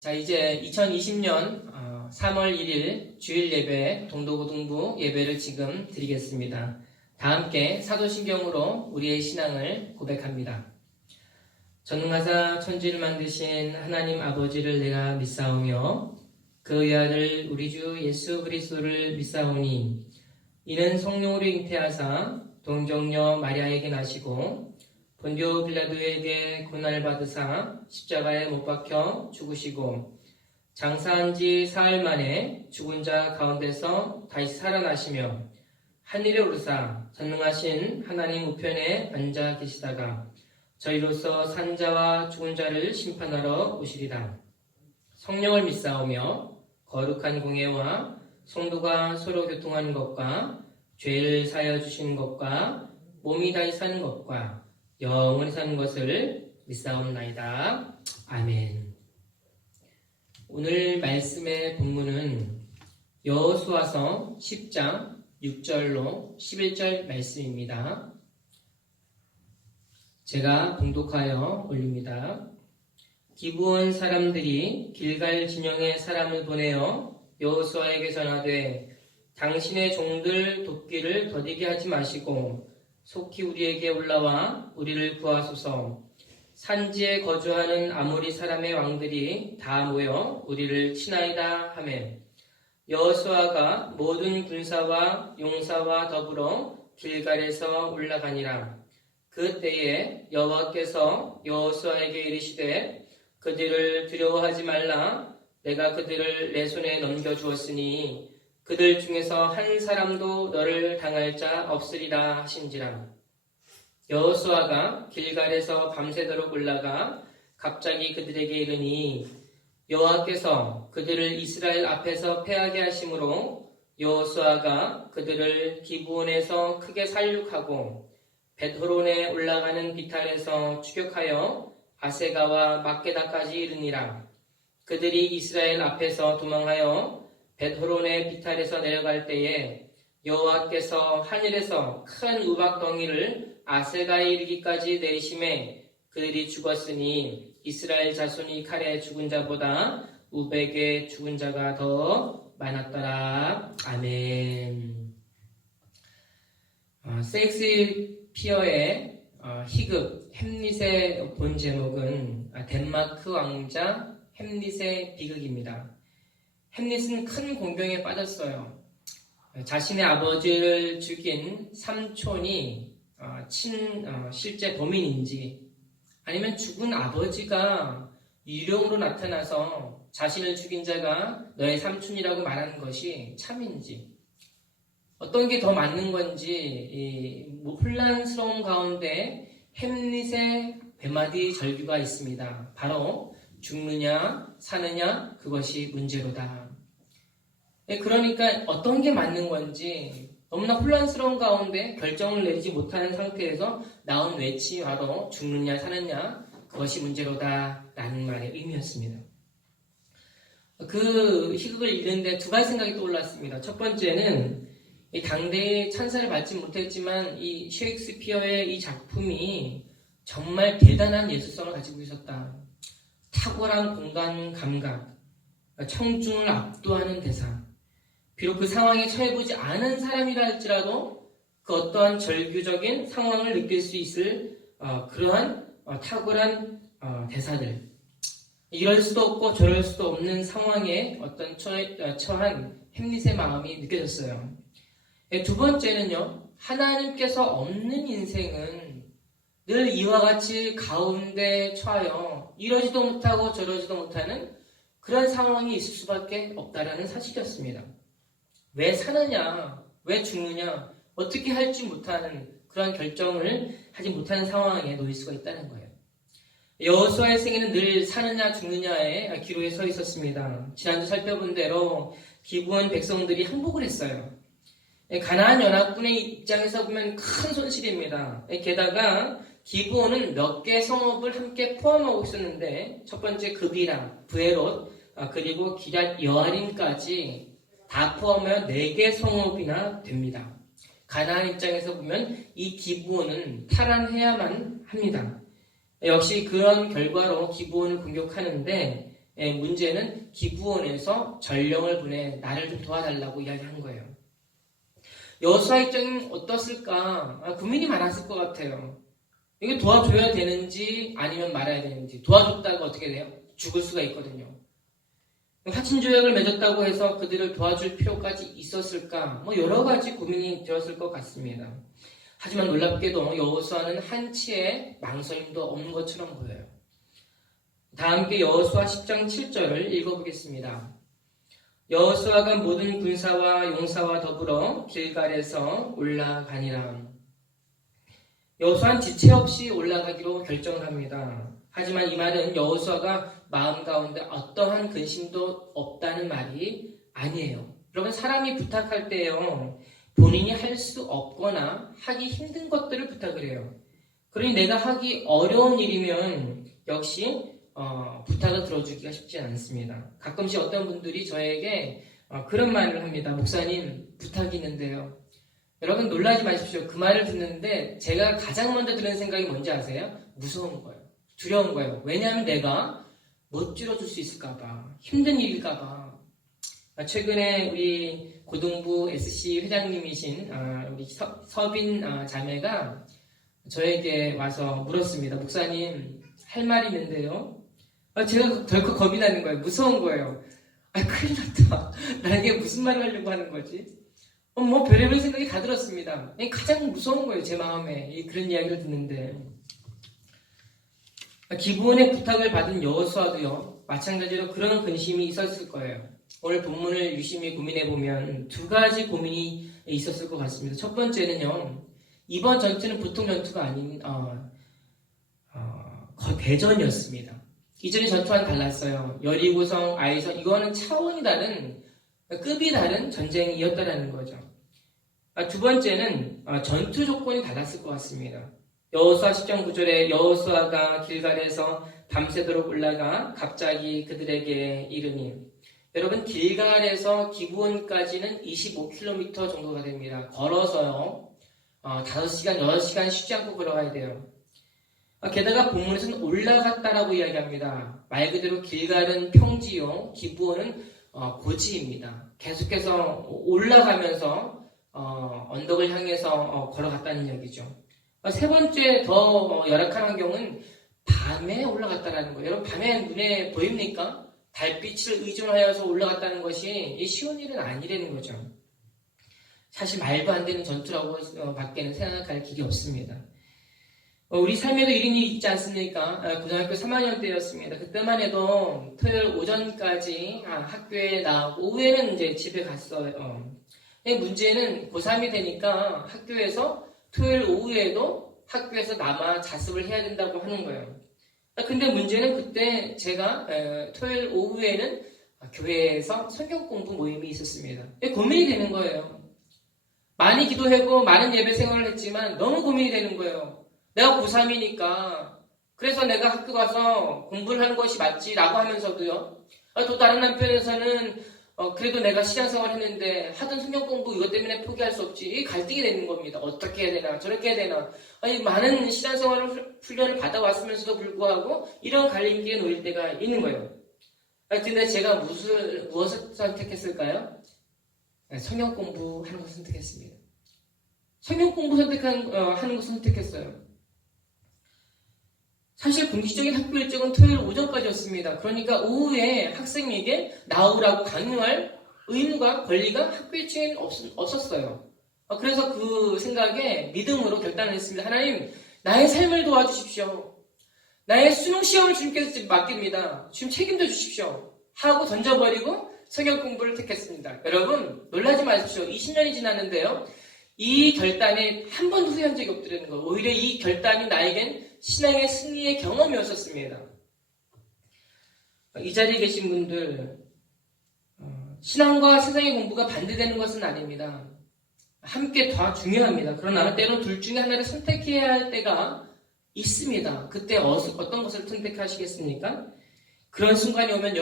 자, 이제 2020년 3월 1일 주일 예배 동도고등부 예배를 지금 드리겠습니다. 다 함께 사도신경으로 우리의 신앙을 고백합니다. 전능하사 천지를 만드신 하나님 아버지를 내가 믿사오며 그의 아들 우리 주 예수 그리스도를 믿사오니 이는 성령으로 잉태하사 동정녀 마리아에게 나시고 본디오 빌라도에게 고난을 받으사 십자가에 못 박혀 죽으시고 장사한 지 사흘 만에 죽은 자 가운데서 다시 살아나시며 하늘에 오르사 전능하신 하나님 우편에 앉아 계시다가 저희로서 산 자와 죽은 자를 심판하러 오시리라. 성령을 믿사오며 거룩한 공예와 성도가 서로 교통하는 것과 죄를 사하여 주시는 것과 몸이 다시 사는 것과 영원히 사는 것을 믿사옵나이다. 아멘. 오늘 말씀의 본문은 여호수아서 10장 6절로 11절 말씀입니다. 제가 봉독하여 올립니다. 기브온 사람들이 길갈 진영에 사람을 보내어 여호수아에게 전하되 당신의 종들 돕기를 더디게 하지 마시고 속히 우리에게 올라와 우리를 구하소서. 산지에 거주하는 아모리 사람의 왕들이 다 모여 우리를 치나이다 하매 여호수아가 모든 군사와 용사와 더불어 길갈에서 올라가니라. 그때에 여호와께서 여호수아에게 이르시되 그들을 두려워하지 말라. 내가 그들을 내 손에 넘겨주었으니 그들 중에서 한 사람도 너를 당할 자 없으리라 하신지라. 여호수아가 길갈에서 밤새도록 올라가 갑자기 그들에게 이르니 여호와께서 그들을 이스라엘 앞에서 패하게 하심으로 여호수아가 그들을 기브온에서 크게 살육하고 벳호론에 올라가는 비탈에서 추격하여 아세가와 막게다까지 이르니라. 그들이 이스라엘 앞에서 도망하여 벳호론의 비탈에서 내려갈 때에 여호와께서 하늘에서 큰 우박덩이를 아세가에 이르기까지 내리심에 그들이 죽었으니 이스라엘 자손이 칼에 죽은 자보다 우백의 죽은 자가 더 많았더라. 아멘. 셰익스피어의 희극 햄릿의 본 제목은 덴마크 왕자 햄릿의 비극입니다. 햄릿은 큰 공경에 빠졌어요. 자신의 아버지를 죽인 삼촌이 실제 범인인지 아니면 죽은 아버지가 유령으로 나타나서 자신을 죽인 자가 너의 삼촌이라고 말하는 것이 참인지 어떤 게 더 맞는 건지 혼란스러운 가운데 햄릿의 배마디 절규가 있습니다. 바로 죽느냐 사느냐 그것이 문제로다. 그러니까 어떤 게 맞는 건지 너무나 혼란스러운 가운데 결정을 내리지 못하는 상태에서 나온 외침이 바로 죽느냐 사느냐 그것이 문제로다 라는 말의 의미였습니다. 그 희극을 읽는데 두 가지 생각이 떠올랐습니다. 첫 번째는 이 당대의 찬사를 받지 못했지만 이 셰익스피어의 이 작품이 정말 대단한 예술성을 가지고 있었다. 탁월한 공간 감각, 청중을 압도하는 대사. 비록 그 상황에 처해보지 않은 사람이라 할지라도 그 어떠한 절규적인 상황을 느낄 수 있을 그러한 탁월한 대사들. 이럴 수도 없고 저럴 수도 없는 상황에 어떤 처한 햄릿의 마음이 느껴졌어요. 두 번째는요, 하나님께서 없는 인생은 늘 이와 같이 가운데 처하여 이러지도 못하고 저러지도 못하는 그런 상황이 있을 수밖에 없다라는 사실이었습니다. 왜 사느냐, 왜 죽느냐, 어떻게 할지 못하는 그런 결정을 하지 못하는 상황에 놓일 수가 있다는 거예요. 여호수아의 생애는 늘 사느냐 죽느냐의 기로에 서 있었습니다. 지난주 살펴본 대로 기브온 백성들이 항복을 했어요. 가나안 연합군의 입장에서 보면 큰 손실입니다. 게다가 기브온은 몇 개 성읍을 함께 포함하고 있었는데 첫 번째 그비라, 브에롯, 그리고 기럇 여아림까지 다 포함하여 4개 성읍이나 됩니다. 가나안 입장에서 보면 이 기브온은 탈환해야만 합니다. 역시 그런 결과로 기브온을 공격하는데 문제는 기브온에서 전령을 보내 나를 좀 도와달라고 이야기한 거예요. 여호수아 입장은 어떻을까? 고민이 많았을 것 같아요. 이게 도와줘야 되는지 아니면 말아야 되는지. 도와줬다가 어떻게 돼요? 죽을 수가 있거든요. 화친조약을 맺었다고 해서 그들을 도와줄 필요까지 있었을까? 여러 가지 고민이 들었을 것 같습니다. 하지만 놀랍게도 여호수아는 한치의 망설임도 없는 것처럼 보여요. 다 함께 여호수아 10장 7절을 읽어보겠습니다. 여호수아가 모든 군사와 용사와 더불어 길갈에서 올라가니라. 여호수아는 지체 없이 올라가기로 결정을 합니다. 하지만 이 말은 여호수아가 마음 가운데 어떠한 근심도 없다는 말이 아니에요. 여러분, 사람이 부탁할 때요, 본인이 할 수 없거나 하기 힘든 것들을 부탁을 해요. 그러니 내가 하기 어려운 일이면 역시 부탁을 들어주기가 쉽지 않습니다. 가끔씩 어떤 분들이 저에게 그런 말을 합니다. 목사님, 부탁이 있는데요. 여러분, 놀라지 마십시오. 그 말을 듣는데 제가 가장 먼저 드는 생각이 뭔지 아세요? 무서운 거예요. 두려운 거예요. 왜냐하면 내가 못 줄여줄 수 있을까봐, 힘든 일일까봐. 최근에 우리 고등부 SC 회장님이신 우리 서빈 자매가 저에게 와서 물었습니다. 목사님, 할 말이 있는데요. 제가 덜컥 겁이 나는 거예요. 무서운 거예요. 큰일 났다. 나에게 무슨 말을 하려고 하는 거지? 별의별 생각이 다 들었습니다. 가장 무서운 거예요. 제 마음에 그런 이야기를 듣는데. 기브온의 부탁을 받은 여호수아도요, 마찬가지로 그런 근심이 있었을 거예요. 오늘 본문을 유심히 고민해보면 두 가지 고민이 있었을 것 같습니다. 첫 번째는요, 이번 전투는 보통 전투가 아닌 대전이었습니다. 이전의 전투와는 달랐어요. 여리고성, 아이성, 이거는 차원이 다른, 급이 다른 전쟁이었다는 거죠. 두 번째는 전투 조건이 달랐을 것 같습니다. 여호수아 10장 9절에 여호수아가 길갈에서 밤새도록 올라가 갑자기 그들에게 이르니, 여러분, 길갈에서 기브온까지는 25km 정도가 됩니다. 걸어서요 5시간, 6시간 쉬지 않고 걸어가야 돼요. 게다가 본문에서는 올라갔다라고 이야기합니다. 말 그대로 길갈은 평지요, 기브온은 고지입니다. 계속해서 올라가면서 언덕을 향해서 걸어갔다는 이야기죠. 세 번째 더 열악한 환경은 밤에 올라갔다라는 거예요. 여러분, 밤에 눈에 보입니까? 달빛을 의존하여서 올라갔다는 것이 쉬운 일은 아니라는 거죠. 사실 말도 안 되는 전투라고 밖에는 생각할 길이 없습니다. 우리 삶에도 이런 일이 있지 않습니까? 고등학교 3학년 때였습니다. 그때만 해도 토요일 오전까지 학교에 나오고 오후에는 이제 집에 갔어요. 문제는 고3이 되니까 학교에서 토요일 오후에도 학교에서 남아 자습을 해야 된다고 하는 거예요. 근데 문제는 그때 제가 토요일 오후에는 교회에서 성경 공부 모임이 있었습니다. 고민이 되는 거예요. 많이 기도하고 많은 예배 생활을 했지만 너무 고민이 되는 거예요. 내가 고3이니까 그래서 내가 학교 가서 공부를 하는 것이 맞지라고 하면서도요. 또 다른 한편에서는 그래도 내가 신앙생활 했는데 하던 성경 공부 이것 때문에 포기할 수 없지. 이 갈등이 되는 겁니다. 어떻게 해야 되나 저렇게 해야 되나. 많은 신앙생활 훈련을 받아왔으면서도 불구하고 이런 갈림기에 놓일 때가 있는 거예요. 근데 제가 무엇을 선택했을까요? 성경 공부하는 것을 선택했습니다. 성경 공부 하는 것을 선택했어요. 사실 공식적인 학교 일정은 토요일 오전까지였습니다. 그러니까 오후에 학생에게 나오라고 강요할 의무가 권리가 학교 일정에는 없었어요. 그래서 그 생각에 믿음으로 결단을 했습니다. 하나님, 나의 삶을 도와주십시오. 나의 수능 시험을 주님께서 맡깁니다. 주님 책임져 주십시오. 하고 던져버리고 성경 공부를 택했습니다. 여러분, 놀라지 마십시오. 20년이 지났는데요. 이 결단에 한 번도 후회한 적이 없더라는 거예요. 오히려 이 결단이 나에겐 신앙의 승리의 경험이었었습니다. 이 자리에 계신 분들, 신앙과 세상의 공부가 반대되는 것은 아닙니다. 함께 다 중요합니다. 그러나 때로 둘 중에 하나를 선택해야 할 때가 있습니다. 그때 어떤 것을 선택하시겠습니까? 그런 순간이 오면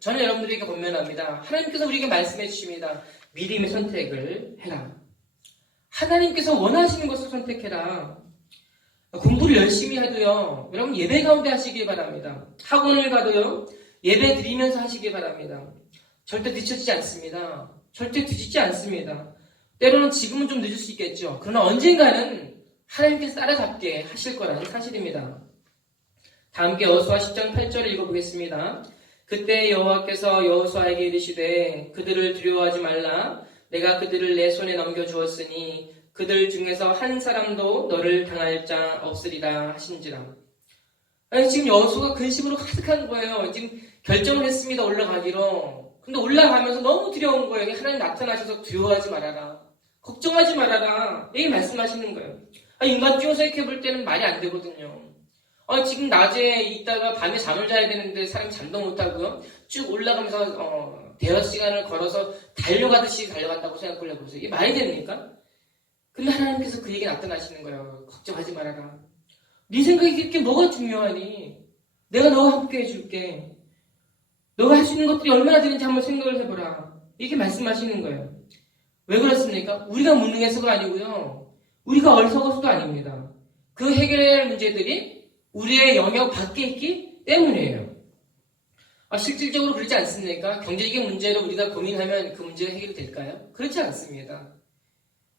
저는 여러분들에게 권면합니다. 하나님께서 우리에게 말씀해 주십니다. 믿음의 선택을 해라. 하나님께서 원하시는 것을 선택해라. 공부를 열심히 해도요, 여러분 예배 가운데 하시기 바랍니다. 학원을 가도요, 예배 드리면서 하시기 바랍니다. 절대 늦춰지지 않습니다. 절대 뒤집지 않습니다. 때로는 지금은 좀 늦을 수 있겠죠. 그러나 언젠가는 하나님께서 따라잡게 하실 거라는 사실입니다. 다 함께 여호수아 10장 8절을 읽어보겠습니다. 그때 여호와께서 여호수아에게 이르시되 그들을 두려워하지 말라. 내가 그들을 내 손에 넘겨주었으니 그들 중에서 한 사람도 너를 당할 자 없으리라 하신지라. 아니, 지금 여호수아가 근심으로 가득한 거예요. 지금 결정을 했습니다. 올라가기로. 근데 올라가면서 너무 두려운 거예요. 하나님 나타나셔서 두려워하지 말아라. 걱정하지 말아라. 이게 말씀하시는 거예요. 인간 뛰어 생각해볼 때는 말이 안 되거든요. 지금 낮에 있다가 밤에 잠을 자야 되는데 사람이 잠도 못하고요. 쭉 올라가면서 대여 시간을 걸어서 달려가듯이 달려갔다고 생각을 해보세요. 이게 말이 됩니까? 근데 하나님께서 그 얘기 나타나시는 거예요. 걱정하지 말아라. 네 생각이 그렇게 뭐가 중요하니? 내가 너와 함께 해줄게. 너가 할 수 있는 것들이 얼마나 되는지 한번 생각을 해보라. 이렇게 말씀하시는 거예요. 왜 그렇습니까? 우리가 무능해서가 아니고요. 우리가 어리석어서도 아닙니다. 그 해결해야 할 문제들이 우리의 영역 밖에 있기 때문이에요. 실질적으로 그렇지 않습니까? 경제적인 문제로 우리가 고민하면 그 문제가 해결이 될까요? 그렇지 않습니다.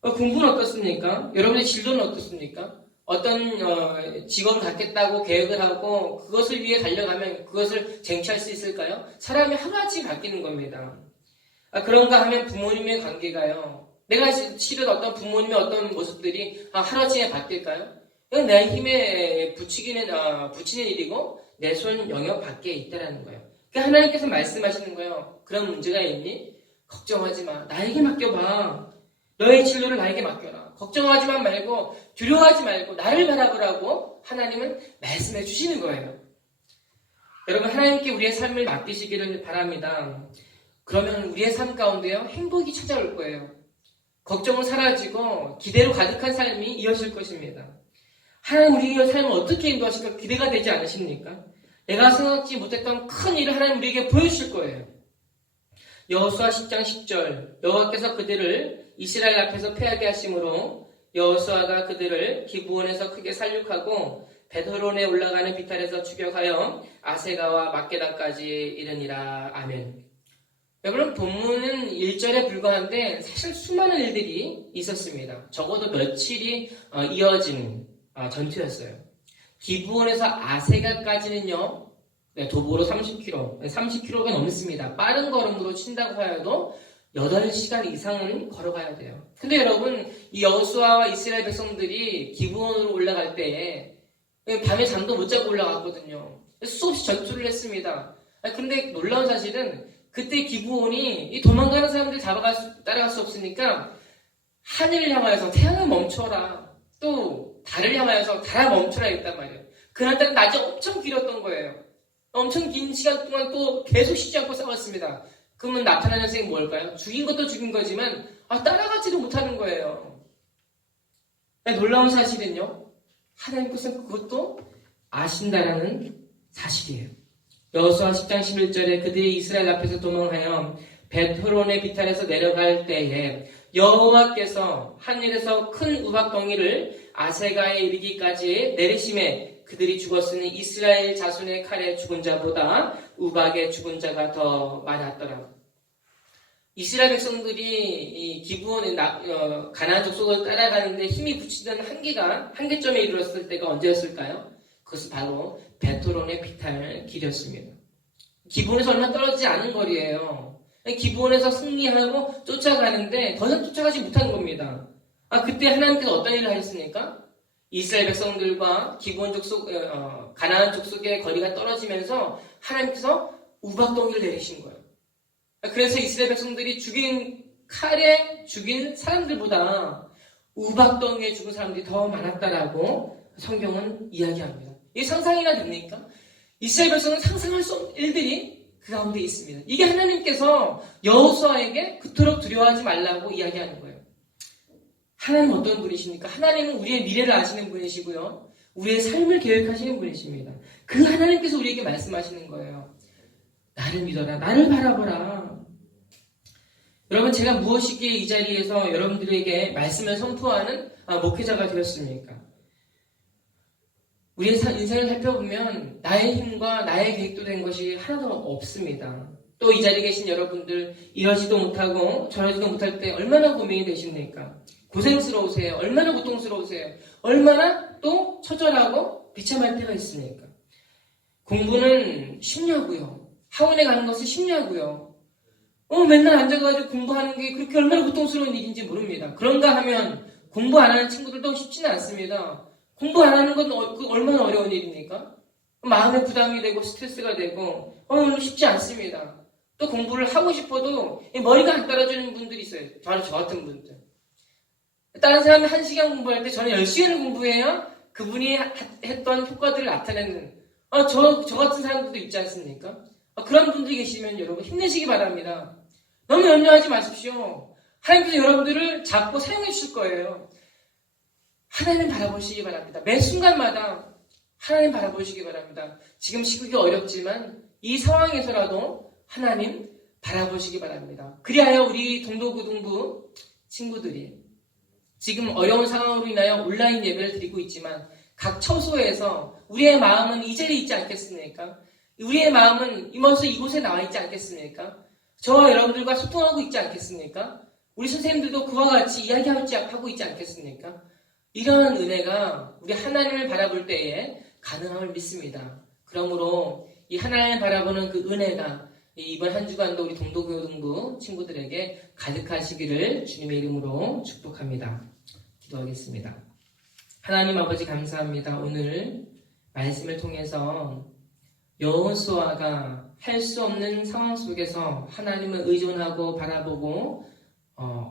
공부는 어떻습니까? 여러분의 진로는 어떻습니까? 어떤 직업을 갖겠다고 계획을 하고 그것을 위해 달려가면 그것을 쟁취할 수 있을까요? 사람이 하루아침에 바뀌는 겁니다. 그런가 하면 부모님의 관계가요. 내가 실은 어떤 부모님의 어떤 모습들이 하루아침에 바뀔까요? 이건 내 힘에 붙이는 일이고 내 손 영역 밖에 있다라는 거예요. 그러니까 하나님께서 말씀하시는 거예요. 그런 문제가 있니? 걱정하지 마. 나에게 맡겨봐. 너의 진로를 나에게 맡겨라. 걱정하지만 말고 두려워하지 말고 나를 바라보라고 하나님은 말씀해 주시는 거예요. 여러분 하나님께 우리의 삶을 맡기시기를 바랍니다. 그러면 우리의 삶 가운데요 행복이 찾아올 거예요. 걱정은 사라지고 기대로 가득한 삶이 이어질 것입니다. 하나님 우리의 삶을 어떻게 인도하실까 기대가 되지 않으십니까? 내가 생각지 못했던 큰 일을 하나님 우리에게 보여주실 거예요. 여호수아 10장 10절 여호와께서 그들을 이스라엘 앞에서 패하게 하심으로 여호수아가 그들을 기브온에서 크게 살육하고 벳호론에 올라가는 비탈에서 추격하여 아세가와 막게다까지 이르니라. 아멘. 여러분 본문은 1절에 불과한데 사실 수많은 일들이 있었습니다. 적어도 며칠이 이어진 전투였어요. 기브온에서 아세가까지는요 도보로 30km가 넘습니다. 빠른 걸음으로 친다고 하여도 8시간 이상은 걸어가야 돼요. 근데 여러분 이 여호수아와 이스라엘 백성들이 기브온으로 올라갈 때에 밤에 잠도 못 자고 올라갔거든요. 수없이 전투를 했습니다. 근데 놀라운 사실은 그때 기브온이 이 도망가는 사람들 따라갈 수 없으니까 하늘을 향하여서 태양을 멈춰라. 또 달을 향하여서 달아 멈춰라 했단 말이에요. 그날따라 낮이 엄청 길었던 거예요. 엄청 긴 시간 동안 또 계속 쉬지 않고 싸웠습니다. 그러면 나타나는 현상이 뭘까요? 죽인 것도 죽인 거지만 따라가지도 못하는 거예요. 놀라운 사실은요. 하나님께서는 그것도 아신다라는 사실이에요. 여호수아 10장 11절에 그들이 이스라엘 앞에서 도망하여 벳호론의 비탈에서 내려갈 때에 여호와께서 하늘에서 큰 우박덩이를 아세가에 이르기까지 내리심에 그들이 죽었으니 이스라엘 자손의 칼에 죽은 자보다 우박에 죽은 자가 더 많았더라. 이스라엘 백성들이 이 기브온의 가나안 족속을 따라가는데 힘이 붙이던 한계점에 이르렀을 때가 언제였을까요? 그것은 바로 벳호론의 비탈 길이었습니다. 기브온에서 얼마 떨어지지 않은 거리예요. 기브온에서 승리하고 쫓아가는데 더 이상 쫓아가지 못한 겁니다. 그때 하나님께서 어떤 일을 하셨습니까? 이스라엘 백성들과 기브온 족속, 가나안 족속의 거리가 떨어지면서 하나님께서 우박덩이를 내리신 거예요. 그래서 이스라엘 백성들이 칼에 죽인 사람들보다 우박덩이에 죽은 사람들이 더 많았다라고 성경은 이야기합니다. 이게 상상이나 됩니까? 이스라엘 백성은 상상할 수 없는 일들이 그 가운데 있습니다. 이게 하나님께서 여호수아에게 그토록 두려워하지 말라고 이야기하는 거예요. 하나님은 어떤 분이십니까? 하나님은 우리의 미래를 아시는 분이시고요. 우리의 삶을 계획하시는 분이십니다. 그 하나님께서 우리에게 말씀하시는 거예요. 나를 믿어라. 나를 바라보라. 여러분 제가 무엇이기에 이 자리에서 여러분들에게 말씀을 선포하는 목회자가 되었습니까? 우리의 인생을 살펴보면 나의 힘과 나의 계획도 된 것이 하나도 없습니다. 또 이 자리에 계신 여러분들 이러지도 못하고 저러지도 못할 때 얼마나 고민이 되십니까? 고생스러우세요? 얼마나 고통스러우세요? 얼마나 또 처절하고 비참할 때가 있습니까? 공부는 쉽냐고요? 학원에 가는 것은 쉽냐고요? 맨날 앉아가지고 공부하는 게 그렇게 얼마나 고통스러운 일인지 모릅니다. 그런가 하면 공부 안 하는 친구들도 쉽지는 않습니다. 공부 안 하는 건 얼마나 어려운 일입니까? 마음의 부담이 되고 스트레스가 되고 쉽지 않습니다. 또 공부를 하고 싶어도 머리가 안 따라주는 분들이 있어요. 바로 저 같은 분들. 다른 사람이 1시간 공부할 때 저는 10시간을 공부해야 그분이 했던 효과들을 나타내는 저 같은 사람들도 있지 않습니까? 그런 분들이 계시면 여러분 힘내시기 바랍니다. 너무 염려하지 마십시오. 하나님께서 여러분들을 잡고 사용해 주실 거예요. 하나님 바라보시기 바랍니다. 매 순간마다 하나님 바라보시기 바랍니다. 지금 시국이 어렵지만 이 상황에서라도 하나님 바라보시기 바랍니다. 그리하여 우리 동도고등부 친구들이 지금 어려운 상황으로 인하여 온라인 예배를 드리고 있지만 각 처소에서 우리의 마음은 이 자리에 있지 않겠습니까? 우리의 마음은 이곳에 나와 있지 않겠습니까? 저와 여러분들과 소통하고 있지 않겠습니까? 우리 선생님들도 그와 같이 이야기하고 있지 않겠습니까? 이러한 은혜가 우리 하나님을 바라볼 때에 가능함을 믿습니다. 그러므로 이 하나님을 바라보는 그 은혜가 이번 한 주간도 우리 동도교동부 친구들에게 가득하시기를 주님의 이름으로 축복합니다. 기도하겠습니다. 하나님 아버지 감사합니다. 오늘 말씀을 통해서 여호수아가 할 수 없는 상황 속에서 하나님을 의존하고 바라보고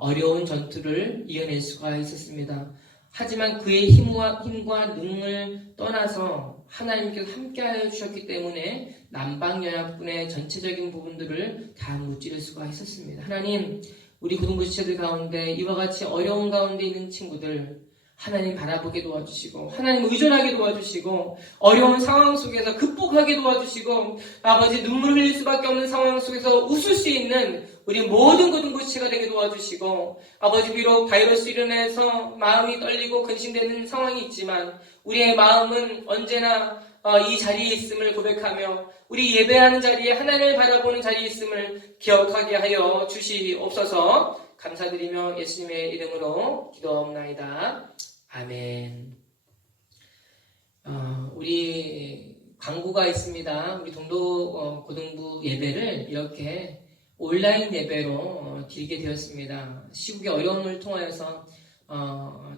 어려운 전투를 이겨낼 수가 있었습니다. 하지만 그의 힘과 능을 떠나서 하나님께서 함께하여 주셨기 때문에 남방연합군의 전체적인 부분들을 다 무찌를 수가 있었습니다. 하나님, 우리 고등부 지체들 가운데 이와 같이 어려운 가운데 있는 친구들 하나님 바라보게 도와주시고 하나님 의존하게 도와주시고 어려운 상황 속에서 극복하게 도와주시고 아버지 눈물 흘릴 수밖에 없는 상황 속에서 웃을 수 있는 우리 모든 고등부 지체가 되게 도와주시고 아버지 비록 바이러스로 인해서 마음이 떨리고 근심되는 상황이 있지만 우리의 마음은 언제나 이 자리에 있음을 고백하며 우리 예배하는 자리에 하나님을 바라보는 자리에 있음을 기억하게 하여 주시옵소서. 감사드리며 예수님의 이름으로 기도하옵나이다. 아멘. 우리 광고가 있습니다. 우리 동도 고등부 예배를 이렇게 온라인 예배로 드리게 되었습니다. 시국의 어려움을 통하여서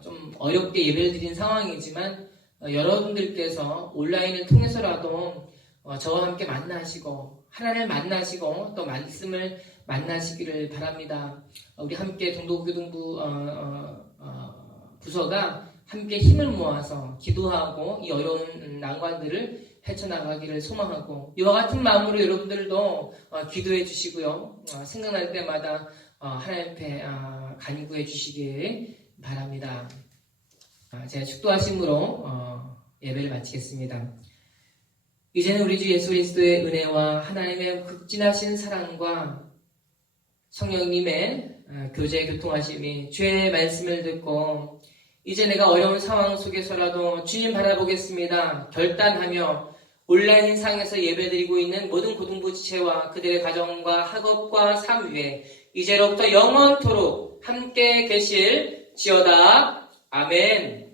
좀 어렵게 예배를 드린 상황이지만 여러분들께서 온라인을 통해서라도 저와 함께 만나시고 하나님을 만나시고 또 말씀을 만나시기를 바랍니다. 우리 함께 동도교동부 부서가 함께 힘을 모아서 기도하고 이 어려운 난관들을 헤쳐나가기를 소망하고 이와 같은 마음으로 여러분들도 기도해 주시고요. 생각날 때마다 하나님 앞에 간구해 주시길 바랍니다. 제가 축도하심으로 예배를 마치겠습니다. 이제는 우리 주 예수 그리스도의 은혜와 하나님의 극진하신 사랑과 성령님의 교제 교통하심이 주의 말씀을 듣고 이제 내가 어려운 상황 속에서라도 주님 바라보겠습니다 결단하며 온라인상에서 예배드리고 있는 모든 고등부 지체와 그들의 가정과 학업과 삶 위에 이제로부터 영원토록 함께 계실지어다. 아멘.